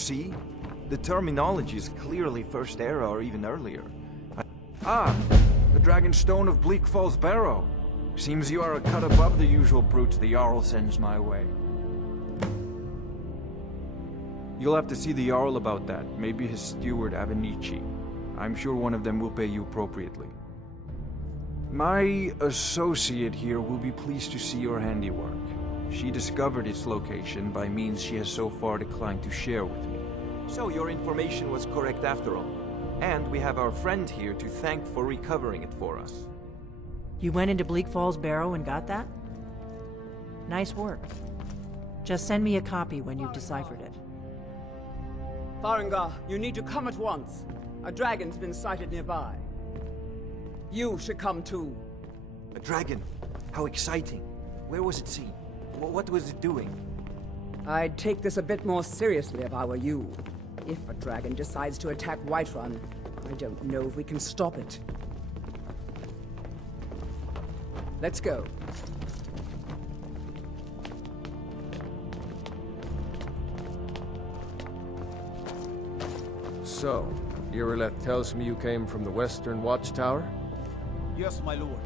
see? The terminology is clearly First Era or even earlier. The Dragon Stone of Bleak Falls Barrow. Seems you are a cut above the usual brutes the Jarl sends my way. You'll have to see the Jarl about that, maybe his steward Avenici. I'm sure one of them will pay you appropriately. My associate here will be pleased to see your handiwork. She discovered its location by means she has so far declined to share with me. So your information was correct after all. And we have our friend here to thank for recovering it for us. You went into Bleak Falls Barrow and got that? Nice work. Just send me a copy when you've deciphered it. Farengar, you need to come at once. A dragon's been sighted nearby. You should come too. A dragon? How exciting. Where was it seen? What was it doing? I'd take this a bit more seriously if I were you. If a dragon decides to attack Whiterun, I don't know if we can stop it. Let's go. So, Irileth tells me you came from the Western Watchtower? Yes, my lord.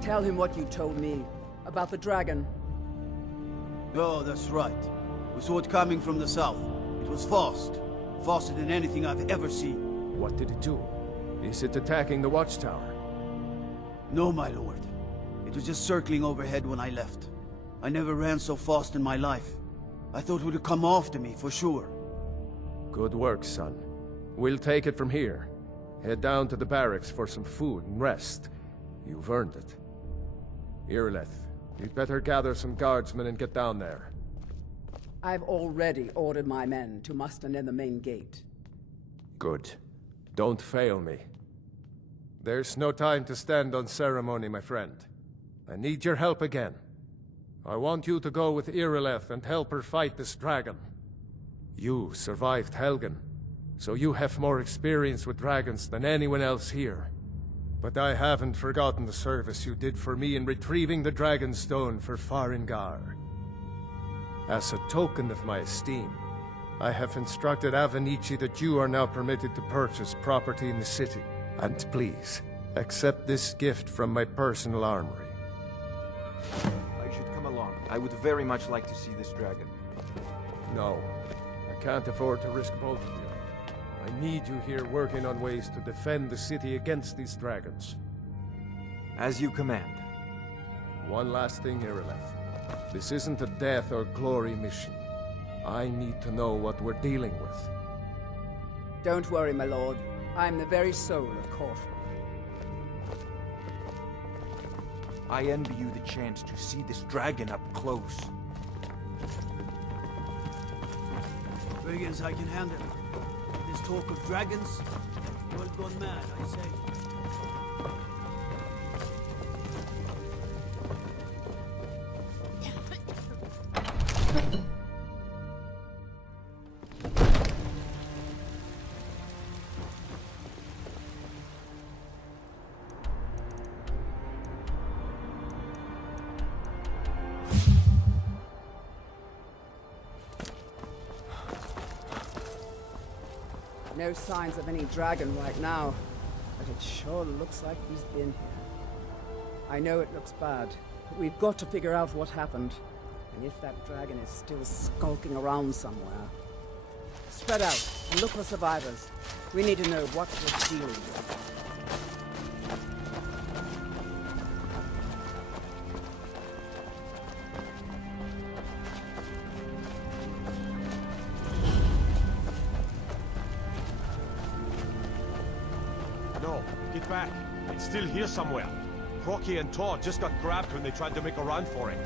Tell him what you told me about the dragon. Oh, that's right. We saw it coming from the south. It was fast. Faster than anything I've ever seen. What did it do? Is it attacking the Watchtower? No, my lord. It was just circling overhead when I left. I never ran so fast in my life. I thought it would come after me, for sure. Good work, son. We'll take it from here. Head down to the barracks for some food and rest. You've earned it. Irileth, you'd better gather some guardsmen and get down there. I've already ordered my men to muster near the main gate. Good. Don't fail me. There's no time to stand on ceremony, my friend. I need your help again. I want you to go with Irileth and help her fight this dragon. You survived Helgen, so you have more experience with dragons than anyone else here. But I haven't forgotten the service you did for me in retrieving the Dragon Stone for Farengar. As a token of my esteem, I have instructed Avenici that you are now permitted to purchase property in the city. And please, accept this gift from my personal armory. I should come along. I would very much like to see this dragon. No, I can't afford to risk both of you. I need you here working on ways to defend the city against these dragons. As you command. One last thing, Irileth. This isn't a death or glory mission. I need to know what we're dealing with. Don't worry, my lord. I'm the very soul of caution. I envy you the chance to see this dragon up close. Brigands I can handle. This talk of dragons? Well gone mad, I say. No signs of any dragon right now, but it sure looks like he's been here. I know it looks bad, but we've got to figure out what happened, and if that dragon is still skulking around somewhere. Spread out and look for survivors. We need to know what we're dealing with. No, get back. It's still here somewhere. Crocky and Todd just got grabbed when they tried to make a run for it.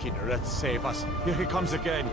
Kinneret, save us. Here he comes again.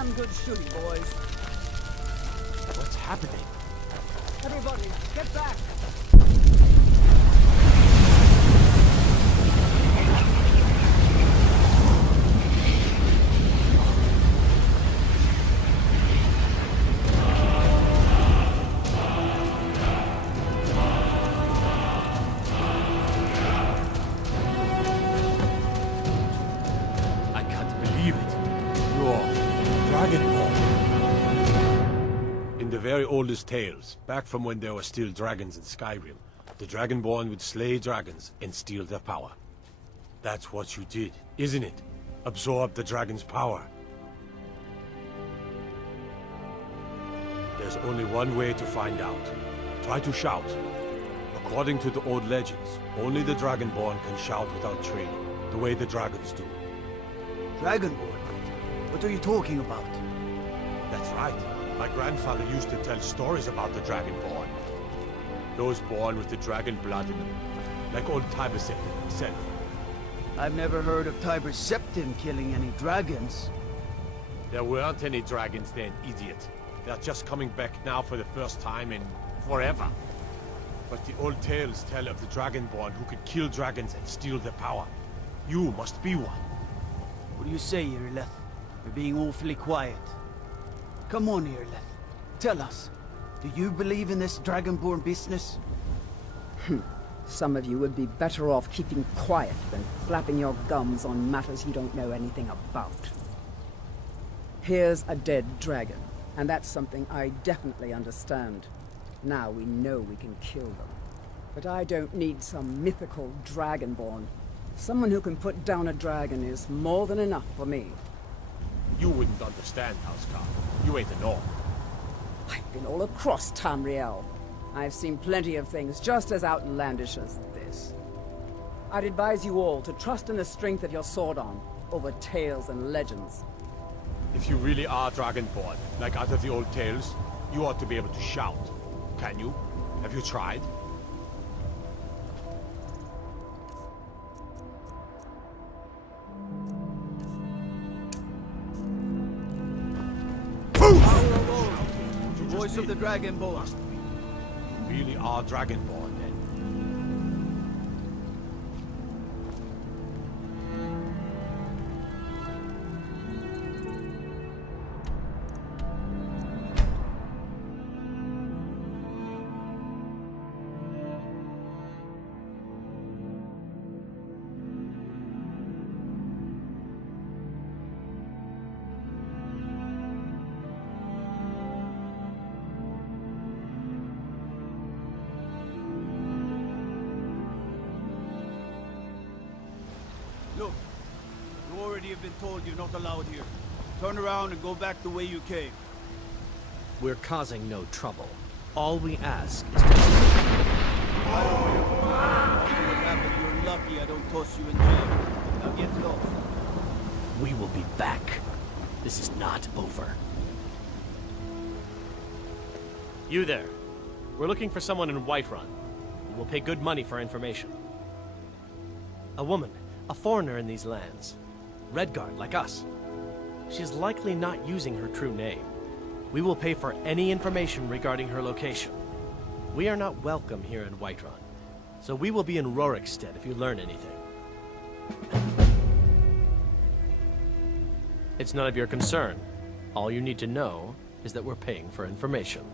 damn good shooting, boys. What's happening? Everybody, get back! I can't believe it. You're Dragonborn. In the very oldest tales, back from when there were still dragons in Skyrim, the Dragonborn would slay dragons and steal their power. That's what you did, isn't it? Absorb the dragon's power. There's only one way to find out. Try to shout. According to the old legends, only the Dragonborn can shout without training, the way the dragons do. Dragonborn? What are you talking about? That's right. My grandfather used to tell stories about the Dragonborn. Those born with the dragon blood in them, like old Tiber himself. I've never heard of Tiber Septim killing any dragons. There weren't any dragons then, idiot. They're just coming back now for the first time in forever. But the old tales tell of the Dragonborn who could kill dragons and steal their power. You must be one. What do you say, Irileth? You're being awfully quiet. Come on, Irileth. Tell us. Do you believe in this Dragonborn business? Some of you would be better off keeping quiet than flapping your gums on matters you don't know anything about. Here's a dead dragon, and that's something I definitely understand. Now we know we can kill them. But I don't need some mythical Dragonborn. Someone who can put down a dragon is more than enough for me. You wouldn't understand, Housecarl. You ain't a North. I've been all across Tamriel. I've seen plenty of things just as outlandish as this. I'd advise you all to trust in the strength of your sword arm over tales and legends. If you really are Dragonborn, like out of the old tales, you ought to be able to shout. Can you? Have you tried? Voice of the Dragonborn. You really are Dragonborn, then. Look, you already have been told you're not allowed here. Turn around and go back the way you came. We're causing no trouble. All we ask is to... I don't care what happened. You're lucky I don't toss you in jail. Now get lost. We will be back. This is not over. You there. We're looking for someone in Whiterun. We will pay good money for information. A woman, a foreigner in these lands. Redguard, like us. She is likely not using her true name. We will pay for any information regarding her location. We are not welcome here in Whiterun, so we will be in Rorikstead if you learn anything. It's none of your concern. All you need to know is that we're paying for information.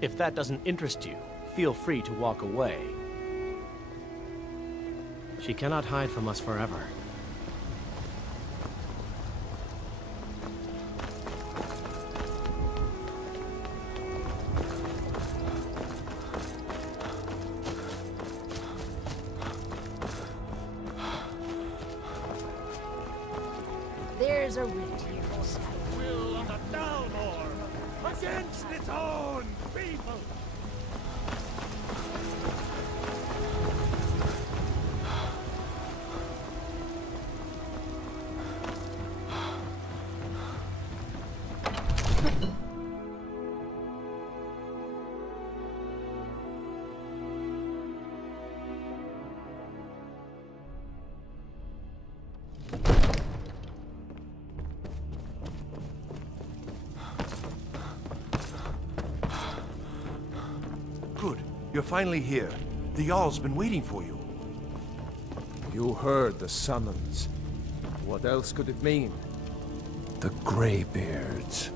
If that doesn't interest you, feel free to walk away. She cannot hide from us forever. There's a rift here. Will of the Dalmor against its own people! You're finally here. The Jarl's been waiting for you. You heard the summons. What else could it mean? The Greybeards.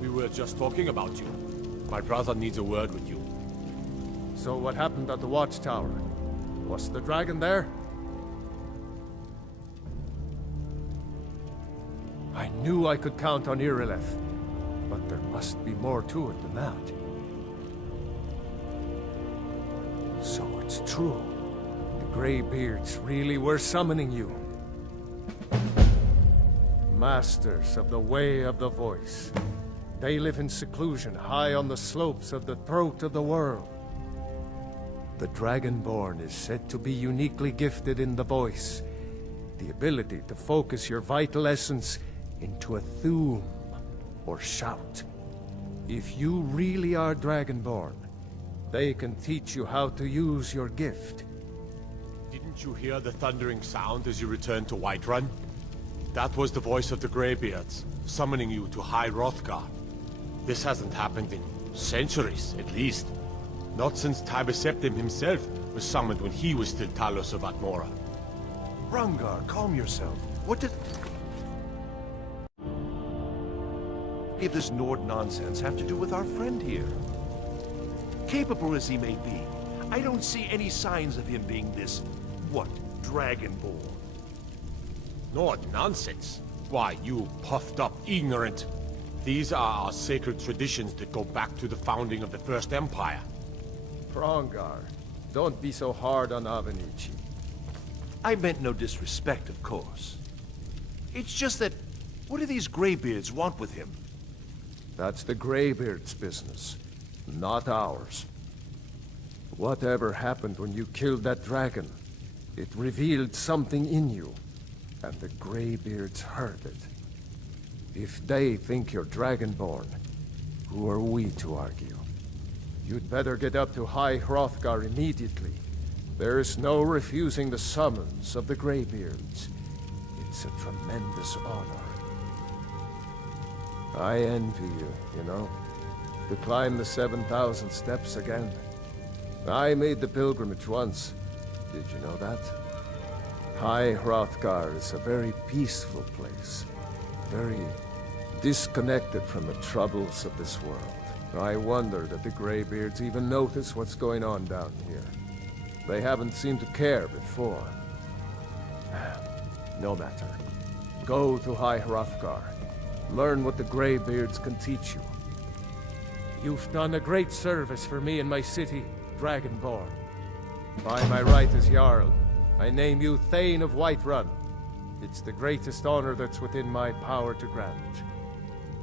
We were just talking about you. My brother needs a word with you. So what happened at the Watchtower? Was the dragon there? I knew I could count on Irileth, but there must be more to it than that. So it's true. The Greybeards really were summoning you. Masters of the Way of the Voice. They live in seclusion, high on the slopes of the throat of the world. The Dragonborn is said to be uniquely gifted in the voice, the ability to focus your vital essence into a thum, or shout. If you really are Dragonborn, they can teach you how to use your gift. Didn't you hear the thundering sound as you returned to Whiterun? That was the voice of the Greybeards, summoning you to High Hrothgar. This hasn't happened in centuries, at least. Not since Tiber Septim himself was summoned when he was still Talos of Atmora. Hrongar, calm yourself. What did... If this Nord nonsense have to do with our friend here? Capable as he may be, I don't see any signs of him being this, what, Dragonborn. Nord nonsense? Why, you puffed up ignorant. These are our sacred traditions that go back to the founding of the First Empire. Hrongar, don't be so hard on Avenici. I meant no disrespect, of course. It's just that, what do these Greybeards want with him? That's the Greybeards' business, not ours. Whatever happened when you killed that dragon, it revealed something in you, and the Greybeards heard it. If they think you're Dragonborn, who are we to argue? You'd better get up to High Hrothgar immediately. There's no refusing the summons of the Greybeards. It's a tremendous honor. I envy you, you know, to climb the 7,000 steps again. I made the pilgrimage once. Did you know that? High Hrothgar is a very peaceful place. Very disconnected from the troubles of this world. I wonder that the Greybeards even notice what's going on down here. They haven't seemed to care before. No matter. Go to High Hrothgar. Learn what the Greybeards can teach you. You've done a great service for me and my city, Dragonborn. By my right as Jarl, I name you Thane of Whiterun. It's the greatest honor that's within my power to grant.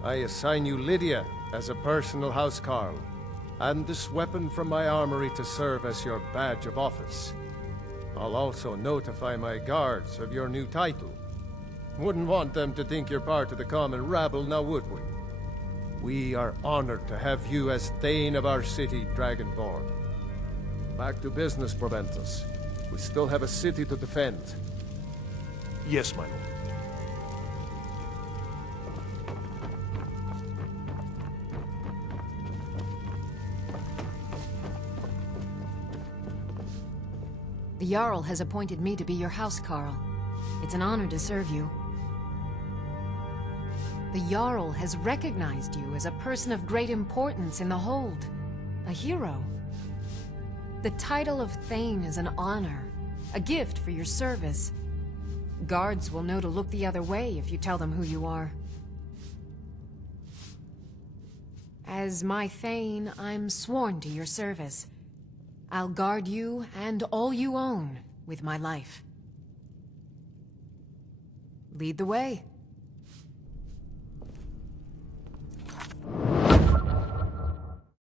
I assign you Lydia as a personal housecarl, and this weapon from my armory to serve as your badge of office. I'll also notify my guards of your new title. Wouldn't want them to think you're part of the common rabble, now would we? We are honored to have you as Thane of our city, Dragonborn. Back to business, Proventus. We still have a city to defend. Yes, my lord. The Jarl has appointed me to be your housecarl. It's an honor to serve you. The Jarl has recognized you as a person of great importance in the Hold. A hero. The title of Thane is an honor, a gift for your service. Guards will know to look the other way if you tell them who you are. As my Thane, I'm sworn to your service. I'll guard you and all you own with my life. Lead the way.